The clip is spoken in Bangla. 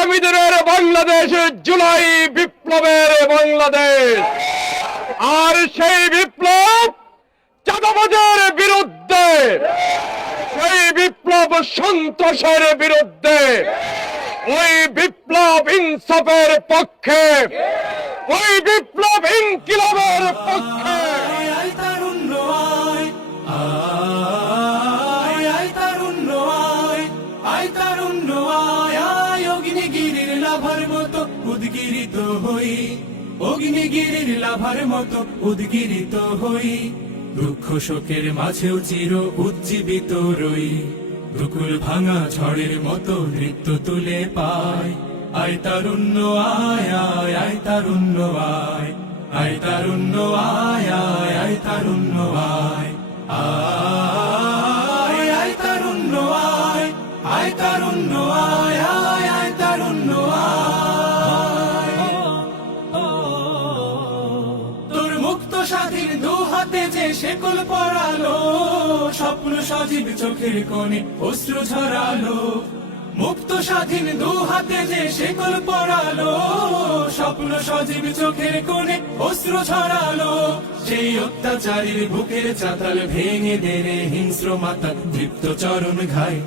আগামী দিনের বাংলাদেশ জুলাই বিপ্লবের বাংলাদেশ। আর সেই বিপ্লব চাঁদাবাজের বিরুদ্ধে, সেই বিপ্লব সন্ত্রাসের বিরুদ্ধে, ওই বিপ্লব ইনসাফের পক্ষে, ওই বিপ্লব ইনকিলাবের পক্ষে। উদ্গিরিত হই, অগ্নিগিরির লাভার মতো উদ্গিরিত হই, দুঃখ শোকের মাঝেও চির উজ্জীবিত রই, দুকুল ভাঙা ঝড়ের মতো নৃত্য তুলে পায়। আয় তারুণ্য আয় আয় আয় তারুণ্য আয়, আয় তারুণ্য আয় আয় আয় তারুণ্য আয়, আয় আয় তারুণ্য আয়, আয় তারুণ্য আয় আয় আয় তারুণ্য আয়। তোর মুক্ত স্বাধীন দু হাতে যে শেকল পরালো, স্বপ্ন সজীব চোখের কোণে অশ্রু ঝরালো। মুক্ত স্বাধীন দু হাতে যে শেকল পরালো, স্বপ্ন সজীব চোখের কোণে অশ্রু ঝরালো। সেই অত্যাচারীর বুকের চাতাল ভেঙে দে রে হিংস্র মাতা তৃপ্ত চরণ ঘায়।